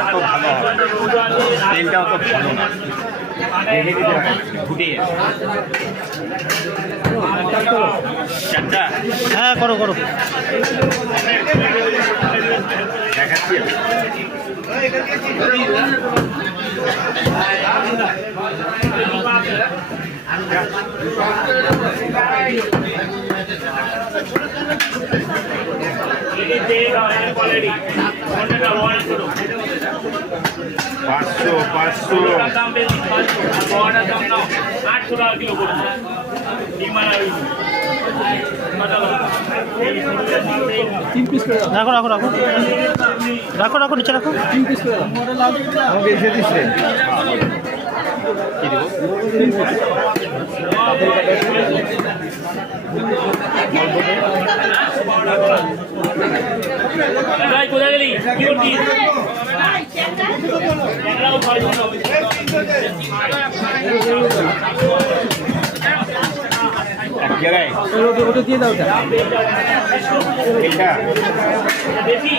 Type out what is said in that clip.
অত ভালো তেলটা অত ভালো হ্যাঁ করো করো দেখাচ্ছি আমি। পাঁচশো পাঁচশো। আটশো টাকা কিলো করব রাখো রাখো রাখো। রাখো রাখো নিচে রাখো। এসে দিচ্ছে। কি দেবো? ওটা দিয়ে দাও এটা বেশি